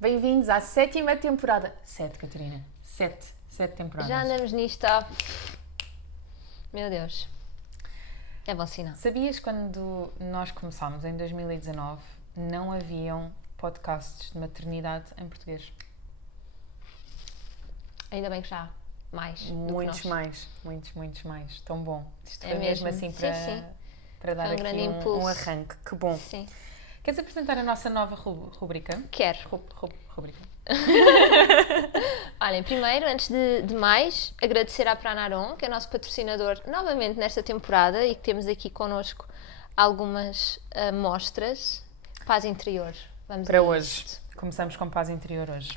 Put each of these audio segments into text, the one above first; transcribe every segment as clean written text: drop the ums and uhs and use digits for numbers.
Bem-vindos à 7ª temporada. 7, Catarina. 7 temporadas. Já andamos nisto há... Meu Deus. É bom sinal. Sabias quando nós começámos, em 2019, não haviam podcasts de maternidade em português? Ainda bem que já há mais do que Muitos nós. muitos mais. Tão bom. Isto É foi mesmo mesmo. assim Sim. para dar Foi um aqui grande um impulso. arranque. Que bom. Sim. Queres apresentar a nossa nova rubrica? Quero. Rubrica. Olhem, primeiro, antes de mais, agradecer à Pranarom, que é o nosso patrocinador novamente nesta temporada e que temos aqui connosco algumas amostras. Paz interior. Vamos Para a hoje. isto. Começamos com paz interior hoje.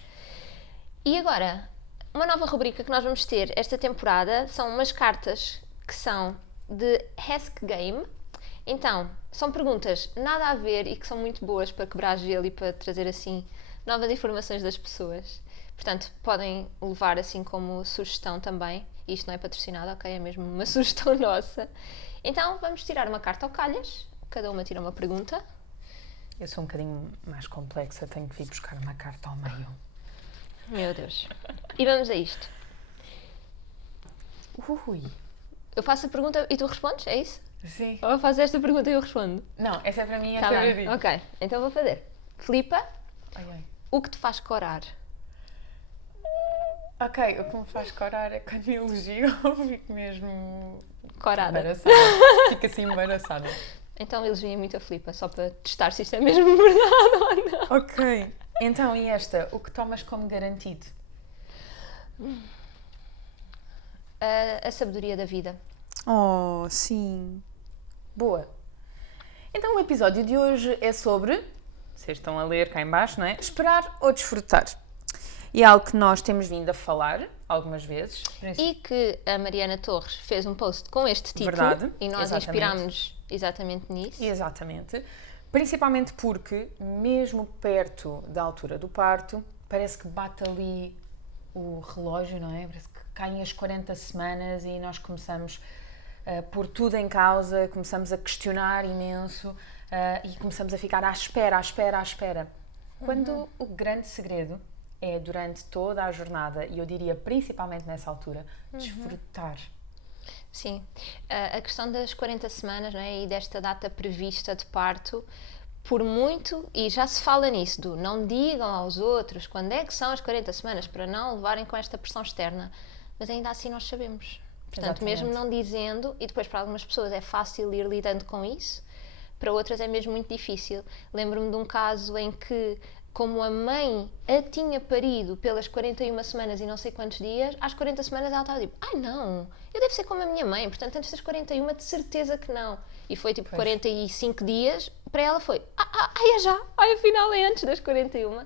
E agora, uma nova rubrica que nós vamos ter esta temporada são umas cartas que são de Ask Game. Então, são perguntas nada a ver e que são muito boas para quebrar gelo e para trazer assim novas informações das pessoas. Portanto, podem levar assim como sugestão também. Isto não é patrocinado, ok? É mesmo uma sugestão nossa. Então, vamos tirar uma carta ao calhas. Cada uma tira uma pergunta. Eu sou um bocadinho mais complexa, tenho que vir buscar uma carta ao meio. Meu Deus. E vamos a isto. Ui. Eu faço a pergunta e tu respondes? É isso? Sim. Ou eu faço esta pergunta e eu respondo? Não, essa é para mim, essa Tá é para bem, ti. ok. Então vou fazer. Filipa, Ai. o que te faz corar? Ok, o que me faz corar é quando me elogio, eu fico mesmo Corada. embaraçada. Fico assim embaraçada. Então elogiem muito a Filipa, só para testar se isto é mesmo verdade ou não. Ok. Então, e esta? O que tomas como garantido? A sabedoria da vida. Oh, sim. Boa. Então o episódio de hoje é sobre, vocês estão a ler cá em baixo, não é? Esperar ou desfrutar. E é algo que nós temos vindo a falar algumas vezes. E que a Mariana Torres fez um post com este título. Verdade, E nós exatamente. inspirámos-nos exatamente nisso. Exatamente. Principalmente porque, mesmo perto da altura do parto, parece que bate ali o relógio, não é? Parece que caem as 40 semanas e nós começamos a pôr tudo em causa, começamos a questionar imenso e começamos a ficar à espera. Quando o grande segredo é, durante toda a jornada, e eu diria principalmente nessa altura, desfrutar. Sim. A questão das 40 semanas, não é? E desta data prevista de parto, por muito, e já se fala nisso, do não digam aos outros quando é que são as 40 semanas, para não levarem com esta pressão externa, mas ainda assim nós sabemos. Portanto, Exatamente. mesmo não dizendo, e depois para algumas pessoas é fácil ir lidando com isso, para outras é mesmo muito difícil. Lembro-me de um caso em que, como a mãe a tinha parido pelas 41 semanas e não sei quantos dias, às 40 semanas ela estava tipo, ai não, eu devo ser como a minha mãe, portanto antes das 41 de certeza que não. E foi tipo 45 dias, para ela foi, é já, afinal é antes das 41.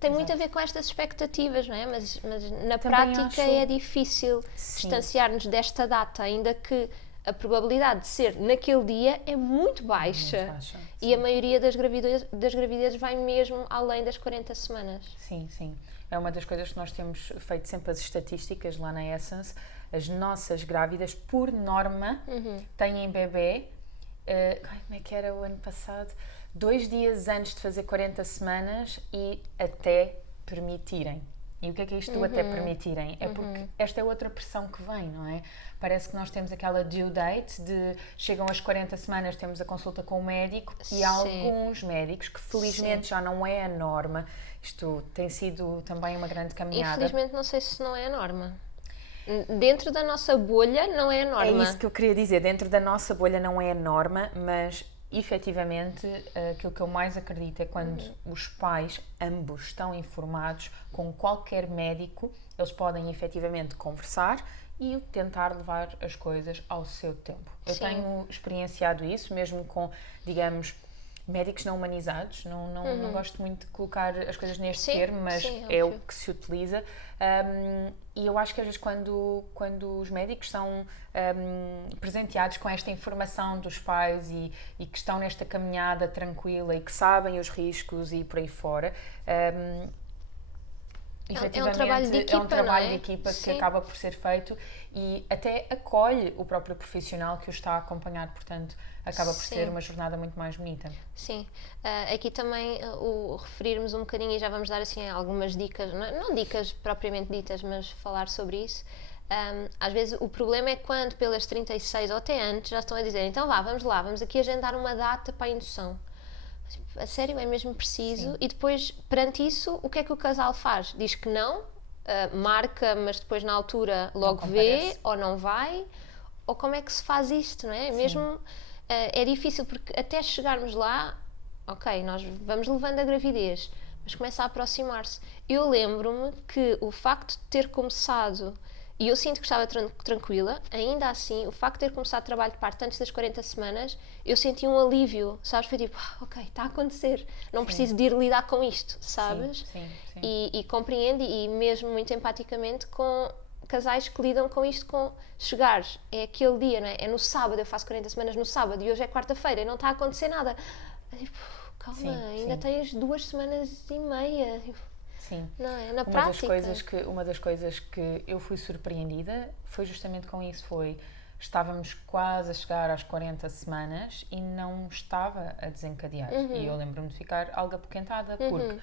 Tem muito a ver com estas expectativas, não é? Mas na Também prática acho- é difícil distanciar-nos desta data, ainda que a probabilidade de ser naquele dia é muito baixa. Muito baixa, E a maioria das gravidezes vai mesmo além das 40 semanas. Sim. É uma das coisas que nós temos feito sempre as estatísticas lá na Essence. As nossas grávidas, por norma, têm bebê, como é que era o ano passado? 2 dias antes de fazer 40 semanas e até permitirem. E o que é isto do até permitirem? É porque esta é outra pressão que vem, não é? Parece que nós temos aquela due date de chegam as 40 semanas, temos a consulta com o médico e há Sim. alguns médicos que felizmente já não é a norma. Isto tem sido também uma grande caminhada. Infelizmente não sei se não é a norma. Dentro da nossa bolha não é a norma. É isso que eu queria dizer. Dentro da nossa bolha não é a norma, mas efetivamente aquilo que eu mais acredito é quando os pais, ambos, estão informados com qualquer médico, eles podem efetivamente conversar e tentar levar as coisas ao seu tempo. Eu Sim. tenho experienciado isso, mesmo com, digamos, médicos não humanizados. Não gosto muito de colocar as coisas neste Sim, termo, mas sim, é o óbvio. que se utiliza. E eu acho que às vezes quando os médicos são presenteados com esta informação dos pais e que estão nesta caminhada tranquila e que sabem os riscos e por aí fora, efetivamente, trabalho de equipa, é um trabalho não é? de equipa que Sim. acaba por ser feito e até acolhe o próprio profissional que o está a acompanhar, portanto, acaba por ser Sim. uma jornada muito mais bonita. Sim, aqui também o referirmos um bocadinho, e já vamos dar assim algumas dicas, não dicas propriamente ditas, mas falar sobre isso. Às vezes o problema é quando pelas 36 ou até antes já estão a dizer, então vamos lá, vamos aqui agendar uma data para a indução. A sério, é mesmo preciso? Sim. E depois, perante isso, o que é que o casal faz? Diz que não, marca, mas depois na altura logo vê, comparece. ou não vai, ou como é que se faz isto, não é? Mesmo é difícil porque até chegarmos lá, ok, nós vamos levando a gravidez, mas começa a aproximar-se. Eu lembro-me que o facto de ter começado, e eu sinto que estava tranquila, ainda assim, o facto de ter começado trabalho de parto antes das 40 semanas, eu senti um alívio, sabes? Foi tipo, ok, está a acontecer, não preciso de ir lidar com isto, sabes? Sim. E compreendo, e mesmo muito empaticamente, com casais que lidam com isto, com chegar, é aquele dia, não é? É no sábado, eu faço 40 semanas no sábado e hoje é quarta-feira e não está a acontecer nada. Eu digo, calma, ainda tens 2 semanas e meia. Sim. Não é? Na Uma prática. das coisas que eu fui surpreendida foi justamente com isso, estávamos quase a chegar às 40 semanas e não estava a desencadear. E eu lembro-me de ficar algo apoquentada, porque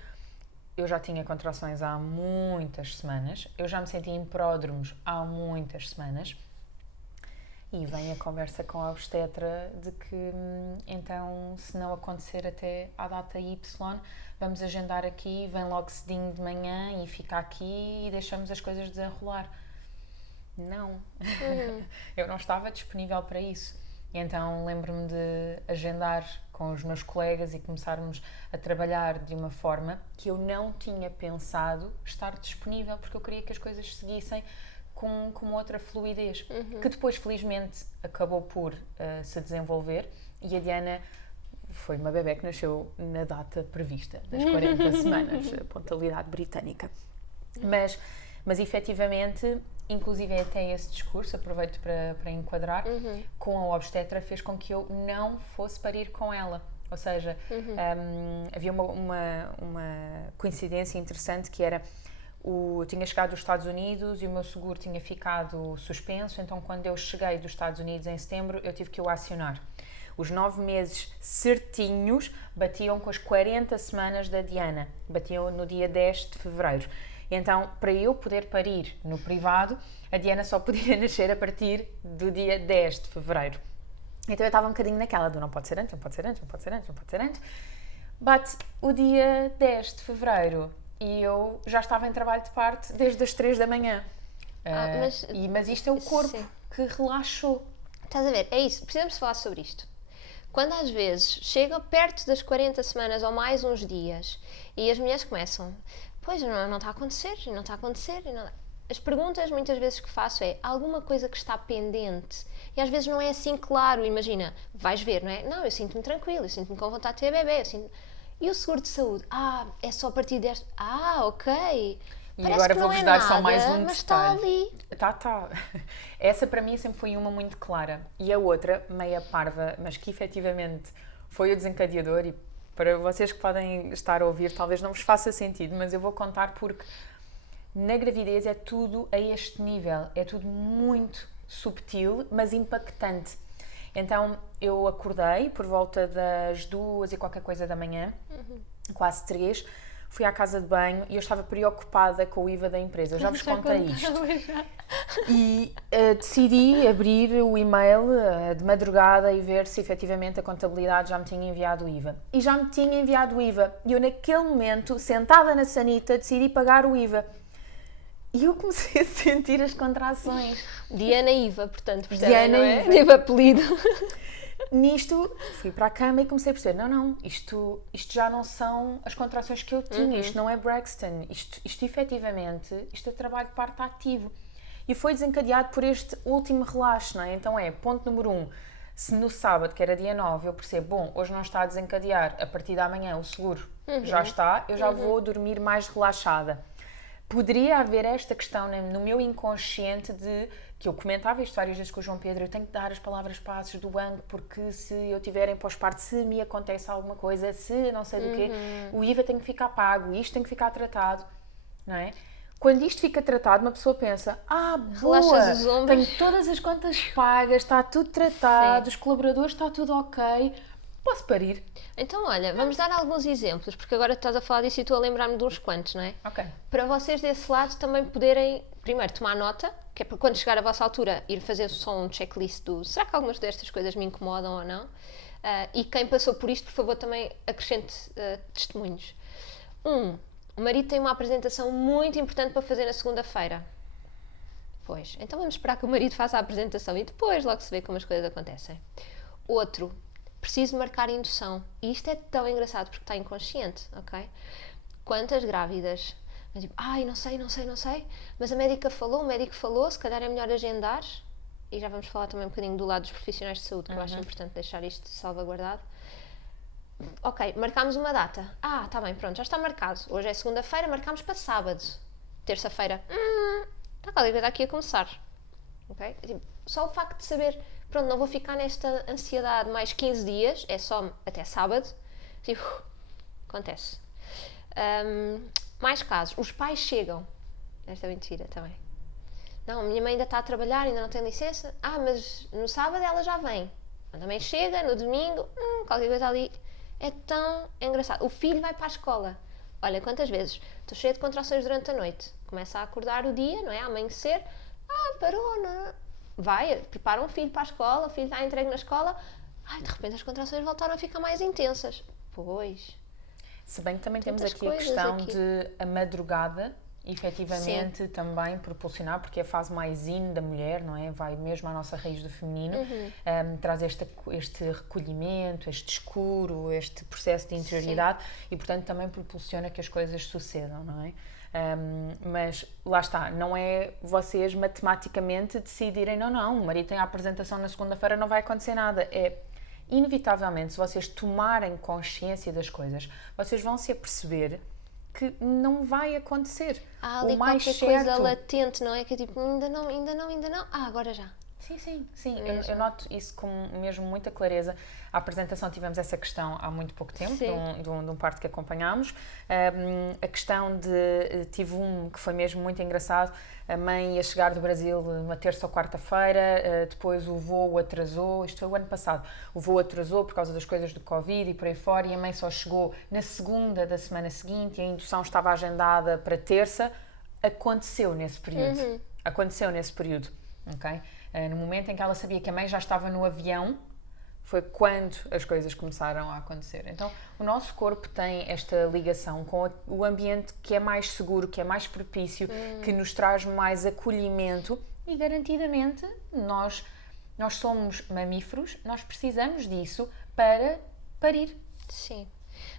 eu já tinha contrações há muitas semanas, eu já me sentia em pródromos há muitas semanas, e vem a conversa com a obstetra de que, então, se não acontecer até à data Y, vamos agendar aqui, vem logo cedinho de manhã e fica aqui e deixamos as coisas desenrolar. Não, eu não estava disponível para isso. E então lembro-me de agendar com os meus colegas e começarmos a trabalhar de uma forma que eu não tinha pensado estar disponível, porque eu queria que as coisas seguissem com outra fluidez, que depois felizmente acabou por se desenvolver, e a Diana foi uma bebé que nasceu na data prevista, das 40 semanas, a pontualidade britânica. Mas efetivamente, inclusive até esse discurso, aproveito para enquadrar, com a obstetra fez com que eu não fosse parir com ela. Ou seja, havia uma coincidência interessante que era, tinha chegado dos Estados Unidos e o meu seguro tinha ficado suspenso, então quando eu cheguei dos Estados Unidos em setembro, eu tive que o acionar. Os 9 meses certinhos batiam com as 40 semanas da Diana, batiam no dia 10 de fevereiro. Então, para eu poder parir no privado, a Diana só podia nascer a partir do dia 10 de fevereiro. Então eu estava um bocadinho naquela do não pode ser antes, não pode ser antes, não pode ser antes, não pode ser antes. Bate o dia 10 de fevereiro e eu já estava em trabalho de parto desde as 3 da manhã. Mas isto é o corpo que relaxou. Estás a ver? É isso, precisamos falar sobre isto. Quando às vezes chega perto das 40 semanas ou mais uns dias e as mulheres começam, pois não está a acontecer, não está a acontecer. As perguntas muitas vezes que faço é, alguma coisa que está pendente? E às vezes não é assim claro, imagina, vais ver, não é? Não, eu sinto-me tranquila, eu sinto-me com vontade de ter bebê, E o seguro de saúde? É só a partir deste... ok. E Parece agora que não vou-vos é dar nada, só mais um mas está detalhe. ali. Tá. Essa para mim sempre foi uma muito clara. E a outra, meia parva, mas que efetivamente foi o desencadeador, e para vocês que podem estar a ouvir, talvez não vos faça sentido, mas eu vou contar porque na gravidez é tudo a este nível. É tudo muito subtil, mas impactante. Então eu acordei por volta das 2 e qualquer coisa da manhã, quase 3, fui à casa de banho e eu estava preocupada com o IVA da empresa. Eu já vos contei isto. E decidi abrir o e-mail de madrugada e ver se efetivamente a contabilidade já me tinha enviado o IVA. E já me tinha enviado o IVA. E eu naquele momento, sentada na sanita, decidi pagar o IVA. E eu comecei a sentir as contrações. Diana Iva, portanto, Diana Iva. Teve apelido. Nisto, fui para a cama e comecei a perceber, não, isto já não são as contrações que eu tinha, isto não é Braxton, isto efetivamente, isto é trabalho de parto ativo. E foi desencadeado por este último relaxo, não é? Então ponto número 1, se no sábado, que era dia 9, eu percebo, hoje não está a desencadear, a partir da manhã o seguro já está, eu já vou dormir mais relaxada. Poderia haver esta questão no meu inconsciente que eu comentava isto várias vezes com o João Pedro, eu tenho que dar as palavras passes do banco, porque se eu tiver em pós-parto, se me acontece alguma coisa, se não sei do quê, o IVA tem que ficar pago, isto tem que ficar tratado, não é? Quando isto fica tratado, uma pessoa pensa, boa, Relaxas os ombros. tenho todas as contas pagas, está tudo tratado, Sim. os colaboradores, está tudo ok, posso parir. Então, olha, vamos dar alguns exemplos, porque agora estás a falar disso e estou a lembrar-me de uns quantos, não é? Ok. Para vocês desse lado também poderem, primeiro, tomar nota, que é para quando chegar a vossa altura, ir fazer só um checklist do será que algumas destas coisas me incomodam ou não? E quem passou por isto, por favor, também acrescente testemunhos. O marido tem uma apresentação muito importante para fazer na segunda-feira. Pois, então vamos esperar que o marido faça a apresentação e depois logo se vê como as coisas acontecem. Outro, preciso marcar indução. E isto é tão engraçado porque está inconsciente, ok? Quantas grávidas? Tipo, não sei, mas a médica falou, o médico falou, se calhar é melhor agendar. E já vamos falar também um bocadinho do lado dos profissionais de saúde, que eu acho importante deixar isto salvaguardado. Ok, marcámos uma data. Está bem, pronto, já está marcado. Hoje é segunda-feira, marcámos para sábado. Terça-feira, está qualquer coisa aqui a começar. Ok? Só o facto de saber, pronto, não vou ficar nesta ansiedade mais 15 dias, é só até sábado. Tipo, acontece. Mais casos, os pais chegam. Esta é mentira também. Não, a minha mãe ainda está a trabalhar, ainda não tem licença. Mas no sábado ela já vem. Também chega, no domingo, qualquer coisa ali. É tão engraçado. O filho vai para a escola. Olha, quantas vezes estou cheia de contrações durante a noite. Começa a acordar o dia, não é? A amanhecer. Parou, não. Vai, prepara um filho para a escola, o filho está entregue na escola. De repente as contrações voltaram a ficar mais intensas. Pois. Se bem que também temos Tantas aqui a coisas questão aqui. de a madrugada, efetivamente, também proporcionar, porque é a fase mais in da mulher, não é? Vai mesmo à nossa raiz do feminino, traz este recolhimento, este escuro, este processo de interioridade e, portanto, também propulsiona que as coisas sucedam, não é? Mas lá está, não é vocês matematicamente decidirem, não, o marido tem a apresentação na segunda-feira, não vai acontecer nada. É, inevitavelmente, se vocês tomarem consciência das coisas, vocês vão se aperceber que não vai acontecer. Há ali o mais qualquer certo... coisa latente, não é? Que é tipo, ainda não. Agora já. Sim. Eu noto isso com mesmo muita clareza. A apresentação, tivemos essa questão há muito pouco tempo, de um parto que acompanhámos. A questão tive um que foi mesmo muito engraçado. A mãe ia chegar do Brasil uma terça ou quarta-feira, depois o voo atrasou, isto foi o ano passado, o voo atrasou por causa das coisas do Covid e por aí fora, e a mãe só chegou na segunda da semana seguinte, e a indução estava agendada para terça. Aconteceu nesse período, ok? No momento em que ela sabia que a mãe já estava no avião, foi quando as coisas começaram a acontecer. Então, o nosso corpo tem esta ligação com o ambiente que é mais seguro, que é mais propício, que nos traz mais acolhimento e, garantidamente, nós somos mamíferos, nós precisamos disso para parir. Sim.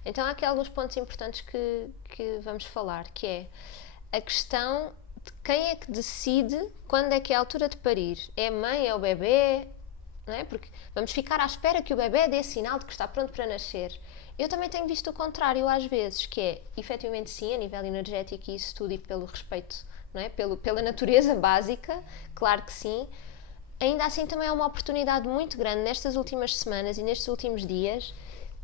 Então, há aqui alguns pontos importantes que vamos falar, que é a questão de quem é que decide quando é que é a altura de parir. É a mãe, é o bebê, não é? Porque vamos ficar à espera que o bebê dê sinal de que está pronto para nascer. Eu também tenho visto o contrário às vezes, que é, efetivamente sim, a nível energético e isso tudo e pelo respeito, não é? Pela natureza básica, claro que sim. Ainda assim também é uma oportunidade muito grande nestas últimas semanas e nestes últimos dias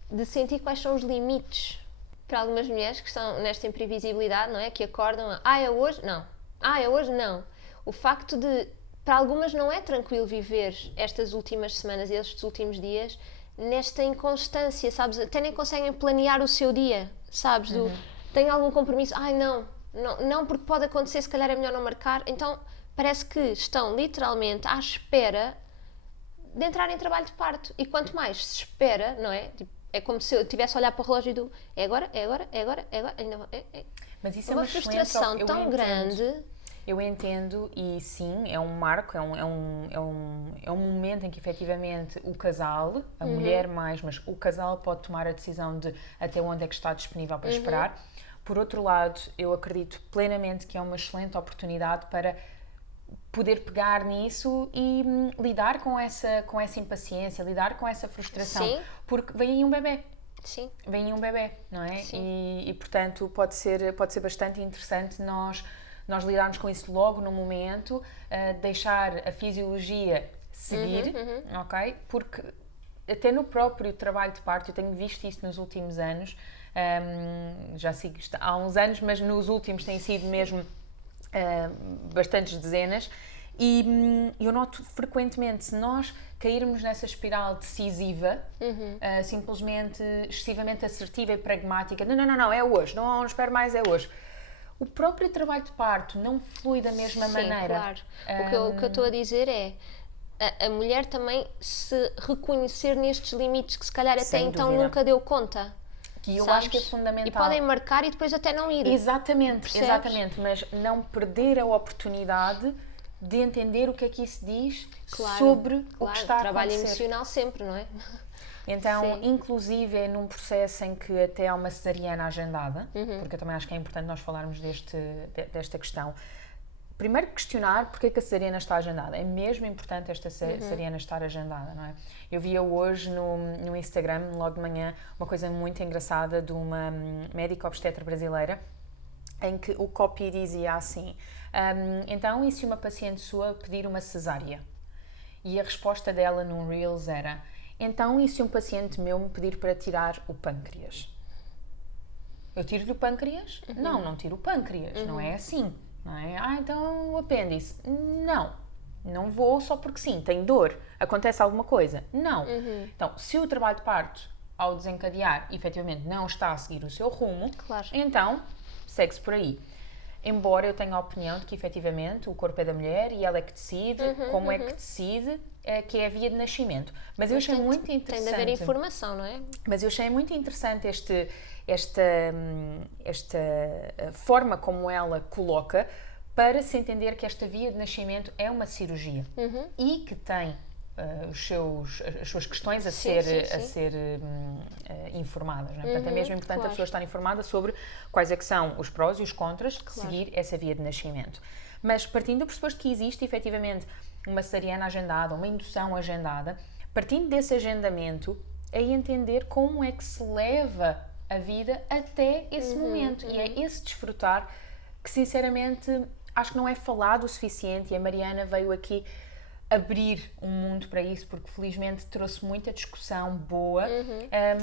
de sentir quais são os limites para algumas mulheres que estão nesta imprevisibilidade, não é? Que acordam é hoje? Não. É hoje? Não. O facto de, para algumas não é tranquilo viver estas últimas semanas e estes últimos dias nesta inconstância, sabes? Até nem conseguem planear o seu dia, sabes? Tem algum compromisso? Não, porque pode acontecer, se calhar é melhor não marcar. Então, parece que estão literalmente à espera de entrar em trabalho de parto. E quanto mais se espera, não é? Tipo, é como se eu estivesse a olhar para o relógio do é agora. Ainda Mas isso é uma frustração tão grande. Eu entendo e sim, é um marco, é um momento em que efetivamente o casal, a mulher mais, mas o casal pode tomar a decisão de até onde é que está disponível para esperar. Por outro lado, eu acredito plenamente que é uma excelente oportunidade para poder pegar nisso e lidar com essa impaciência, lidar com essa frustração. Sim. Porque vem aí um bebê. Sim. Vem aí um bebê, não é? Sim. E portanto pode ser bastante interessante nós lidarmos com isso logo no momento, deixar a fisiologia seguir, ok? Porque até no próprio trabalho de parto, eu tenho visto isso nos últimos anos, já sigo há uns anos, mas nos últimos tem sido mesmo bastantes dezenas, e eu noto frequentemente, se nós cairmos nessa espiral decisiva, simplesmente excessivamente assertiva e pragmática, não, é hoje, não espero mais, é hoje. O próprio trabalho de parto não flui da mesma maneira. Claro. O que eu estou a dizer é a mulher também se reconhecer nestes limites que se calhar até Sem então dúvida. nunca deu conta. Que eu Sabes? acho que é fundamental. E podem marcar e depois até não ir. Exatamente, Percebes? exatamente, mas não perder a oportunidade de entender o que é que isso diz sobre o que está a trabalho acontecer. emocional sempre, não é? Então, Sim. inclusive é num processo em que até há uma cesariana agendada, porque eu também acho que é importante nós falarmos desta questão. Primeiro questionar porque é que a cesariana está agendada. É mesmo importante esta cesariana estar agendada, não é? Eu via hoje no Instagram, logo de manhã, uma coisa muito engraçada de uma médica obstetra brasileira, em que o copy dizia assim, então, e se uma paciente sua pedir uma cesárea? E a resposta dela num Reels era, então, e se um paciente meu me pedir para tirar o pâncreas? Eu tiro-lhe o pâncreas? Não tiro o pâncreas, não é assim. Não é? Então o apêndice. Não vou só porque sim, tenho dor, acontece alguma coisa. Não. Então, se o trabalho de parto, ao desencadear, efetivamente não está a seguir o seu rumo, então segue-se por aí. Embora eu tenha a opinião de que efetivamente o corpo é da mulher e ela é que decide, como é que decide, que é a via de nascimento. Mas eu achei muito interessante. Tem de haver informação, não é? Mas eu achei muito interessante esta forma como ela coloca para se entender que esta via de nascimento é uma cirurgia e que tem as suas questões a ser informadas. Não é? Portanto, é mesmo importante a pessoa estar informada sobre quais é que são os prós e os contras de seguir essa via de nascimento. Mas partindo do pressuposto que existe efetivamente uma cesariana agendada, uma indução agendada, partindo desse agendamento, é entender como é que se leva a vida até esse momento. E é esse desfrutar que, sinceramente, acho que não é falado o suficiente, e a Mariana veio aqui abrir um mundo para isso, porque felizmente trouxe muita discussão boa.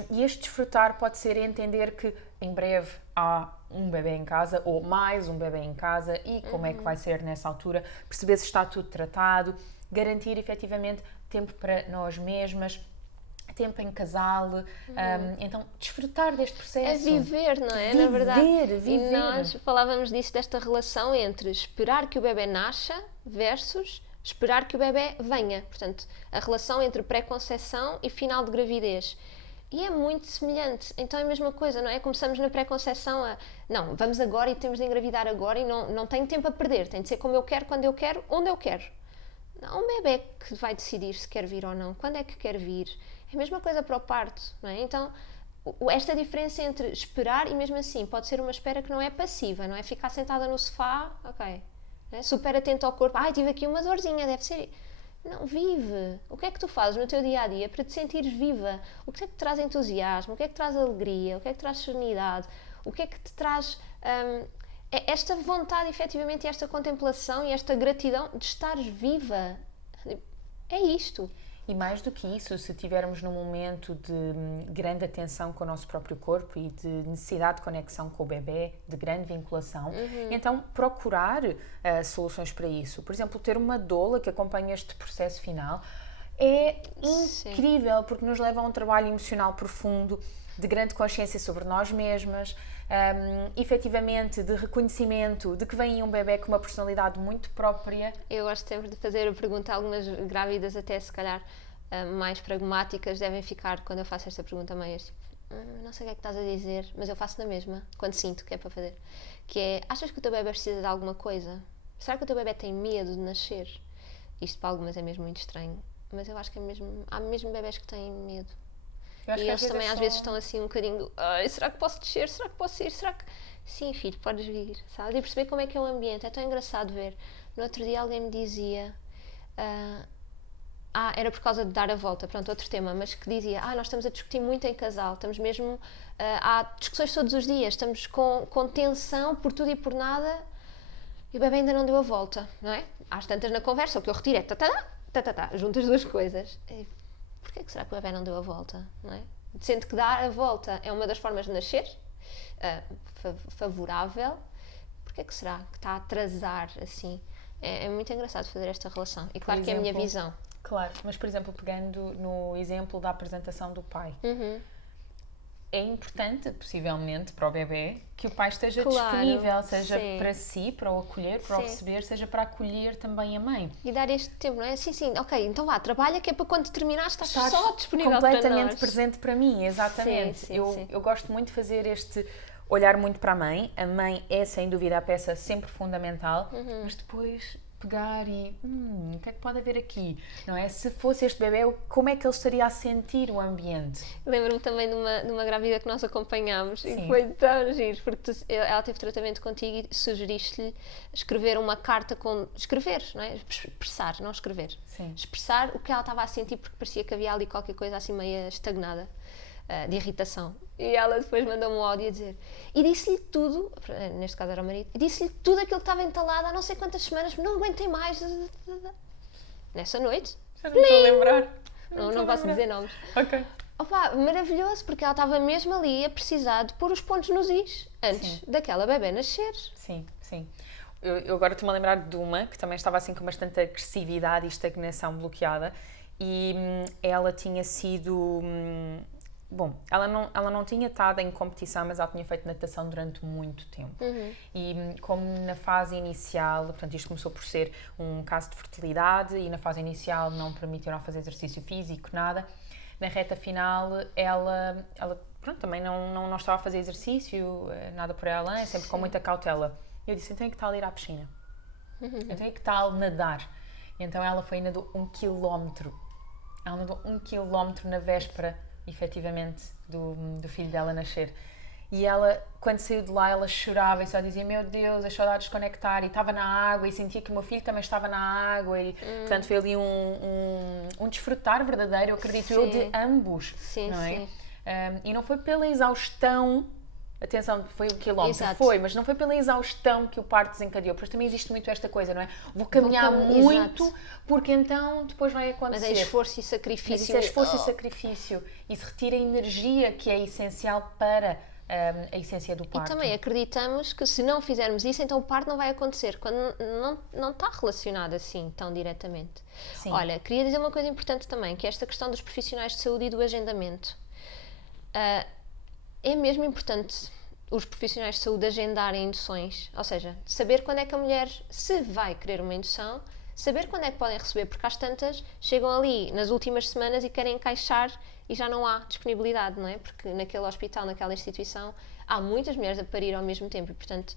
E este desfrutar pode ser entender que em breve há um bebê em casa ou mais um bebê em casa e como é que vai ser nessa altura, perceber se está tudo tratado, garantir efetivamente tempo para nós mesmas, tempo em casal, então desfrutar deste processo. É viver, não é? Na verdade. E nós falávamos disso, desta relação entre esperar que o bebê nasça versus esperar que o bebê venha. Portanto, a relação entre pré-conceição e final de gravidez. E é muito semelhante. Então é a mesma coisa, não é? Começamos na pré-conceição a... Não, vamos agora e temos de engravidar agora e não tenho tempo a perder. Tem de ser como eu quero, quando eu quero, onde eu quero. Não, o bebê que vai decidir se quer vir ou não. Quando é que quer vir? É a mesma coisa para o parto, não é? Então, esta diferença entre esperar e mesmo assim pode ser uma espera que não é passiva, não é ficar sentada no sofá, ok, né? Super atento ao corpo, tive aqui uma dorzinha, deve ser... Não, vive. O que é que tu fazes no teu dia-a-dia para te sentires viva? O que é que te traz entusiasmo? O que é que traz alegria? O que é que traz serenidade? O que é que te traz esta vontade, efetivamente, e esta contemplação e esta gratidão de estares viva? É isto. E mais do que isso, se estivermos num momento de grande atenção com o nosso próprio corpo e de necessidade de conexão com o bebê, de grande vinculação, então procurar soluções para isso. Por exemplo, ter uma doula que acompanhe este processo final é incrível, porque nos leva a um trabalho emocional profundo, de grande consciência sobre nós mesmas, efetivamente de reconhecimento de que vem um bebê com uma personalidade muito própria. Eu gosto sempre de fazer a pergunta, algumas grávidas até se calhar mais pragmáticas devem ficar quando eu faço esta pergunta meio tipo, não sei o que é que estás a dizer, mas eu faço na mesma, quando sinto que é para fazer, que é, achas que o teu bebê precisa de alguma coisa? Será que o teu bebê tem medo de nascer? Isto para algumas é mesmo muito estranho, mas eu acho que há mesmo bebés que têm medo. E eles também às vezes estão assim um bocadinho será que posso descer? Será que posso ir? Será que... Sim, filho, podes vir, sabes? E perceber como é que é o ambiente. É tão engraçado ver. No outro dia alguém me dizia era por causa de dar a volta, pronto, outro tema, mas que dizia, nós estamos a discutir muito em casal, estamos mesmo há discussões todos os dias, estamos com tensão por tudo e por nada e o bebê ainda não deu a volta, não é? Às tantas na conversa, o que eu retiro é junto as duas coisas. Porquê que será que o bebê não deu a volta, não é? Sendo que dar a volta é uma das formas de nascer, favorável, porquê Porquê é que será que está a atrasar assim? É muito engraçado fazer esta relação. E claro que é a minha visão. Claro, mas por exemplo, pegando no exemplo da apresentação do pai, é importante, possivelmente, para o bebê, que o pai esteja disponível, seja para si, para o acolher, para o receber, seja para acolher também a mãe. E dar este tempo, não é? Sim, ok, então vá, trabalha, que é para quando terminares estás só disponível completamente para nós. presente para mim, exatamente. Sim. Eu gosto muito de fazer este olhar muito para a mãe é sem dúvida a peça sempre fundamental, mas depois pegar e o que é que pode haver aqui, não é? Se fosse este bebê, como é que ele estaria a sentir o ambiente? Lembro-me também de uma grávida que nós acompanhámos e foi tão giro, porque ela teve tratamento contigo e sugeriste-lhe escrever uma carta escrever, não é? Expressar, não escrever. Sim. Expressar o que ela estava a sentir, porque parecia que havia ali qualquer coisa assim meio estagnada, de irritação. E ela depois mandou-me um áudio a dizer, e disse-lhe tudo, neste caso era o marido, e disse-lhe tudo aquilo que estava entalado há não sei quantas semanas, não aguentei mais. Nessa noite. Já não estou a lembrar. Não posso dizer nomes. Ok. Opa, maravilhoso, porque ela estava mesmo ali a precisar de pôr os pontos nos is antes daquela bebé nascer. Sim. Eu agora estou-me a lembrar de uma que também estava assim com bastante agressividade e estagnação bloqueada e ela tinha sido... Bom, ela não tinha estado em competição, mas ela tinha feito natação durante muito tempo. E como na fase inicial, portanto isto começou por ser um caso de fertilidade e na fase inicial não permitiram fazer exercício físico, nada. Na reta final ela pronto, também não estava a fazer exercício, nada por ela, sempre com muita cautela. E eu disse, então é que tal ir à piscina? Então é que tal nadar? E então ela foi e nadou 1 km. Ela nadou 1 km na véspera, efetivamente, do filho dela nascer. E ela, quando saiu de lá, ela chorava e só dizia, meu Deus, as saudades de desconectar, e estava na água e sentia que o meu filho também estava na água e, portanto, foi ali um desfrutar verdadeiro, eu acredito eu, de ambos, não é? E não foi pela exaustão, atenção, foi 1 quilómetro, mas não foi pela exaustão que o parto desencadeou, porque também existe muito esta coisa, não é? Vou caminhar muito, porque então depois vai acontecer. Mas é esforço e sacrifício. Mas isso é esforço e sacrifício, e se retira a energia que é essencial para a essência do parto. E também acreditamos que se não fizermos isso, então o parto não vai acontecer, quando não está relacionado assim tão diretamente. Sim. Olha, queria dizer uma coisa importante também, que é esta questão dos profissionais de saúde e do agendamento. É mesmo importante os profissionais de saúde agendarem induções, ou seja, saber quando é que a mulher se vai querer uma indução, saber quando é que podem receber, porque às tantas chegam ali nas últimas semanas e querem encaixar e já não há disponibilidade, não é? Porque naquele hospital, naquela instituição, há muitas mulheres a parir ao mesmo tempo e, portanto,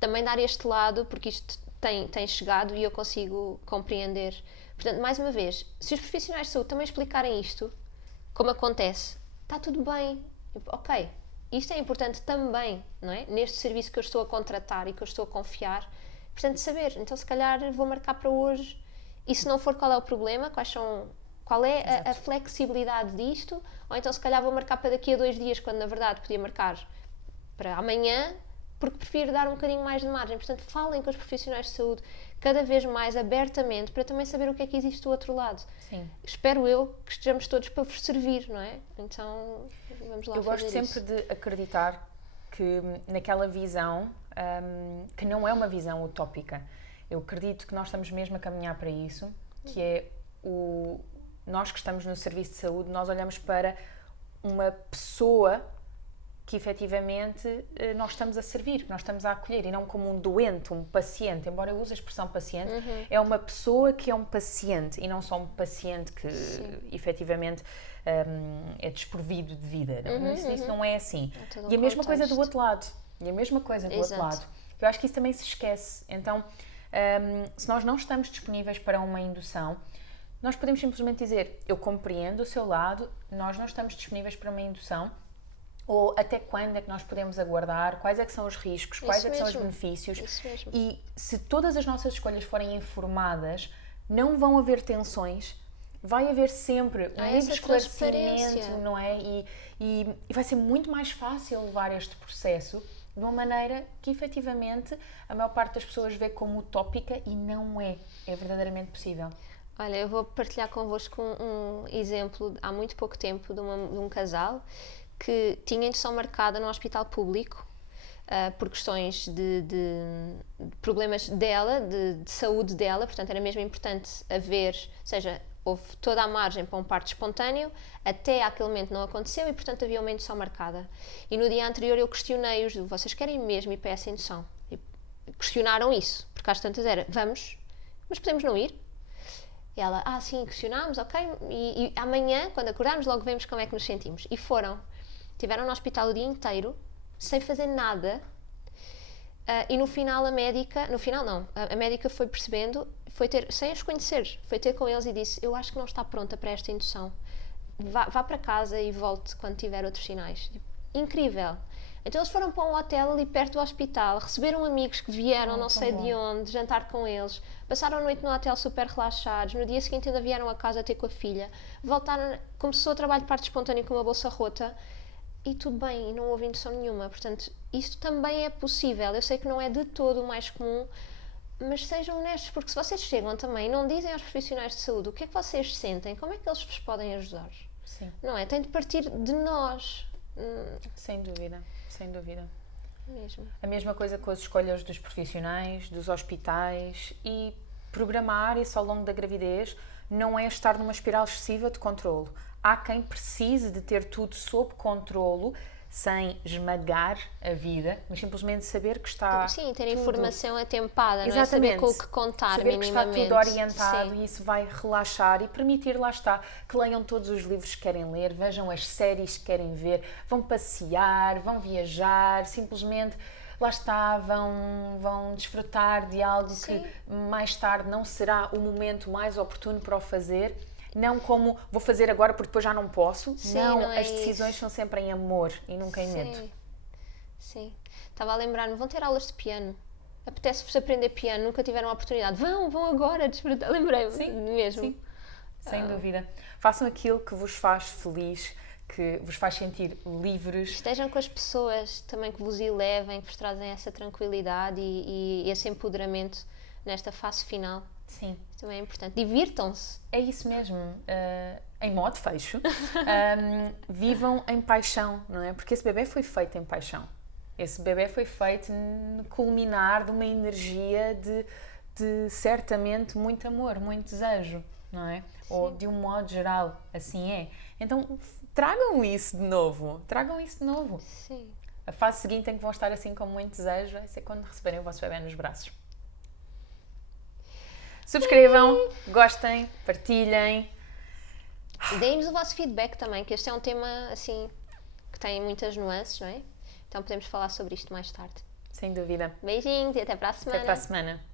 também dar este lado, porque isto tem chegado e eu consigo compreender. Portanto, mais uma vez, se os profissionais de saúde também explicarem isto, como acontece, está tudo bem, ok, isto é importante também, não é? Neste serviço que eu estou a contratar e que eu estou a confiar, portanto, saber, então se calhar vou marcar para hoje e se não for, qual é o problema, qual é a flexibilidade disto, ou então se calhar vou marcar para daqui a 2 dias, quando na verdade podia marcar para amanhã, porque prefiro dar um bocadinho mais de margem. Portanto, falem com os profissionais de saúde cada vez mais abertamente para também saber o que é que existe do outro lado. Sim. Espero eu que estejamos todos para vos servir, não é? Então, vamos lá fazer isso. Eu gosto sempre de acreditar que naquela visão, que não é uma visão utópica. Eu acredito que nós estamos mesmo a caminhar para isso, que é nós que estamos no serviço de saúde, nós olhamos para uma pessoa que efetivamente nós estamos a servir, que nós estamos a acolher, e não como um doente, um paciente, embora eu use a expressão paciente, é uma pessoa que é um paciente, e não só um paciente que efetivamente é desprovido de vida. Isso não é assim. E a mesma coisa do outro lado. Eu acho que isso também se esquece. Então, se nós não estamos disponíveis para uma indução, nós podemos simplesmente dizer, eu compreendo o seu lado, nós não estamos disponíveis para uma indução, ou até quando é que nós podemos aguardar, quais é que são os riscos, quais é que são os benefícios. E se todas as nossas escolhas forem informadas, não vão haver tensões, vai haver sempre um esclarecimento, não é? E vai ser muito mais fácil levar este processo de uma maneira que efetivamente a maior parte das pessoas vê como utópica e não é verdadeiramente possível. Olha, eu vou partilhar convosco um exemplo há muito pouco tempo de um casal que tinha indução marcada no hospital público, por questões de problemas dela, de saúde dela, portanto era mesmo importante haver, ou seja, houve toda a margem para um parto espontâneo, até aquele momento não aconteceu e portanto havia uma indução marcada. E no dia anterior eu questionei-os, vocês querem mesmo ir para essa indução? E questionaram isso, porque às tantas era, vamos, mas podemos não ir? E ela, sim, questionámos, ok, e amanhã, quando acordarmos, logo vemos como é que nos sentimos. E foram, estiveram no hospital o dia inteiro, sem fazer nada, e no final a médica foi percebendo, sem os conhecer, foi ter com eles e disse, eu acho que não está pronta para esta indução, vá para casa e volte quando tiver outros sinais. Incrível. Então eles foram para um hotel ali perto do hospital, receberam amigos que vieram não sei de onde, jantar com eles, passaram a noite no hotel super relaxados, no dia seguinte ainda vieram a casa ter com a filha, voltaram, começou o trabalho de parto espontâneo com uma bolsa rota, e tudo bem, e não houve indução nenhuma. Portanto, isto também é possível. Eu sei que não é de todo o mais comum, mas sejam honestos, porque se vocês chegam também e não dizem aos profissionais de saúde o que é que vocês sentem, como é que eles vos podem ajudar? Sim. Não é? Tem de partir de nós. Sem dúvida, sem dúvida. Mesmo. A mesma coisa com as escolhas dos profissionais, dos hospitais, e programar isso ao longo da gravidez não é estar numa espiral excessiva de controlo. Há quem precise de ter tudo sob controlo, sem esmagar a vida, mas simplesmente saber que está Sim, ter tudo informação atempada, não é? Exatamente. Saber com o que contar saber minimamente. que está tudo orientado. Sim. E isso vai relaxar e permitir, lá está, que leiam todos os livros que querem ler, vejam as séries que querem ver, vão passear, vão viajar, simplesmente, lá está, vão desfrutar de algo Sim. que mais tarde não será o momento mais oportuno para o fazer. Não como vou fazer agora porque depois já não posso. Sim, não, não é as decisões são sempre em amor e nunca em medo. Sim. Estava a lembrar-me, vão ter aulas de piano. Apetece-vos aprender piano, nunca tiveram a oportunidade. Vão agora desfrutar. Lembrei-me mesmo. Sim. Sem dúvida. Façam aquilo que vos faz feliz, que vos faz sentir livres. Estejam com as pessoas também que vos elevem, que vos trazem essa tranquilidade e esse empoderamento nesta fase final. Sim. Isso também é importante. Divirtam-se. É isso mesmo. Em modo fecho. Vivam em paixão, não é? Porque esse bebê foi feito em paixão. Esse bebê foi feito no culminar de uma energia de certamente muito amor, muito desejo, não é? Sim. Ou de um modo geral, assim é. Então, tragam isso de novo. Sim. A fase seguinte em que vão estar assim com muito desejo vai ser quando receberem o vosso bebê nos braços. Subscrevam, gostem, partilhem. E deem-nos o vosso feedback também, que este é um tema assim que tem muitas nuances, não é? Então podemos falar sobre isto mais tarde. Sem dúvida. Beijinhos e até para a semana. Até para a semana.